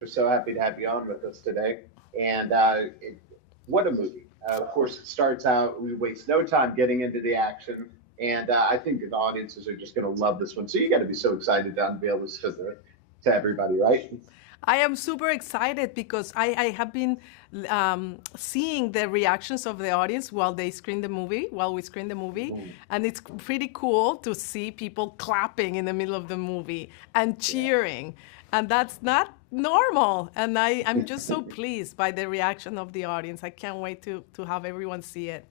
We're so happy to have you on with us today. And what a movie. Of course, it starts out, we waste no time getting into the action. And I think the audiences are just going to love this one. So you got to be so excited to unveil this to everybody, right? I am super excited because I have been seeing the reactions of the audience while we screen the movie. Mm, And it's pretty cool to see people clapping in the middle of the movie and yeah. cheering. And that's not normal. And I'm just so pleased by the reaction of the audience. I can't wait to have everyone see it.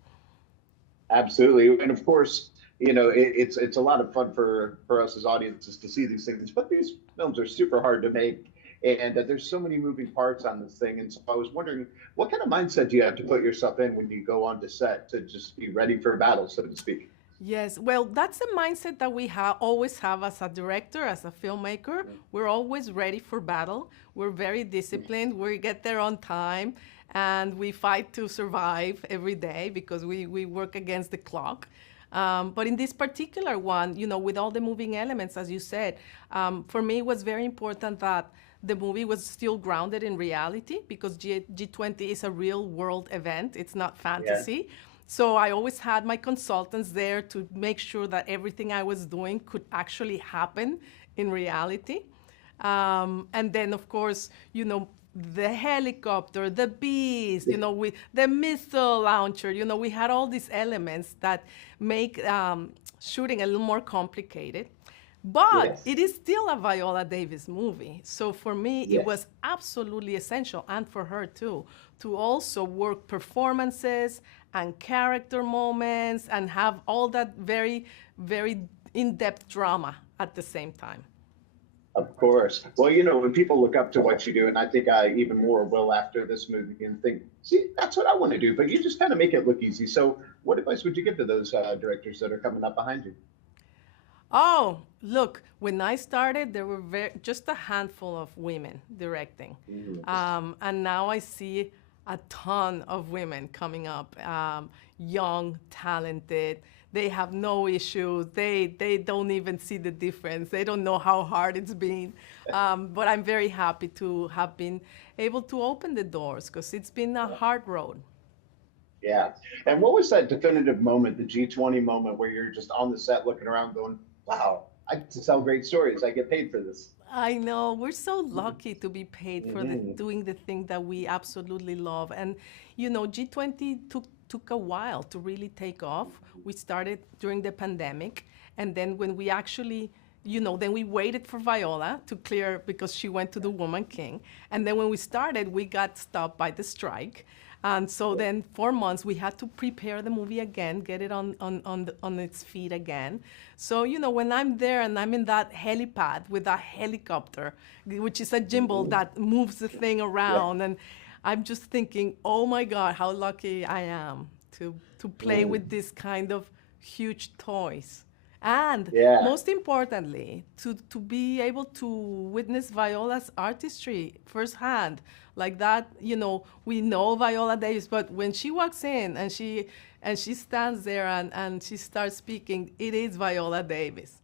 Absolutely. And of course, it's a lot of fun for us as audiences to see these things, but these films are super hard to make. And there's so many moving parts on this thing. And so I was wondering, what kind of mindset do you have to put yourself in when you go onto set to just be ready for battle, so to speak? Yes, well, that's the mindset that always have as a director, as a filmmaker. We're always ready for battle. We're very disciplined. We get there on time, and we fight to survive every day because we work against the clock. But in this particular one, with all the moving elements, as you said, for me it was very important that the movie was still grounded in reality because G20 is a real world event. It's not Yeah. fantasy. So I always had my consultants there to make sure that everything I was doing could actually happen in reality. And then, of course, the helicopter, the beast, with the missile launcher, we had all these elements that make shooting a little more complicated. But Yes. it is still a Viola Davis movie. So for me, it Yes. was absolutely essential, and for her too, to also work performances and character moments and have all that very, very in depth drama at the same time. Of course. Well, when people look up to what you do, and I think I even more will after this movie and think, see, that's what I want to do. But you just kind of make it look easy. So, what advice would you give to those directors that are coming up behind you? Oh, look, when I started, there were just a handful of women directing. Mhm. And now I see a ton of women coming up, young, talented. They have no issues. They don't even see the difference. They don't know how hard it's been. But I'm very happy to have been able to open the doors because it's been a hard road. Yeah. And what was that definitive moment, the G20 moment, where you're just on the set looking around going, wow, I get to tell great stories. I get paid for this. I know we're so lucky to be paid for Hmm. doing the thing that we absolutely love. And G20 took a while to really take off. We started during the pandemic, and then when we actually then we waited for Viola to clear because she went to the Woman King. And then when we started, we got stopped by the strike. And so then 4 months we had to prepare the movie again, get it on its feet again. So when I'm there and I'm in that helipad with that helicopter, which is a gimbal that moves the thing Yeah. around, and I'm just thinking, oh my God, how lucky I am to play with this kind of huge toys. And Yeah. most importantly, to be able to witness Viola's artistry firsthand, like that, we know Viola Davis, but when she walks in and she stands there and she starts speaking, it is Viola Davis.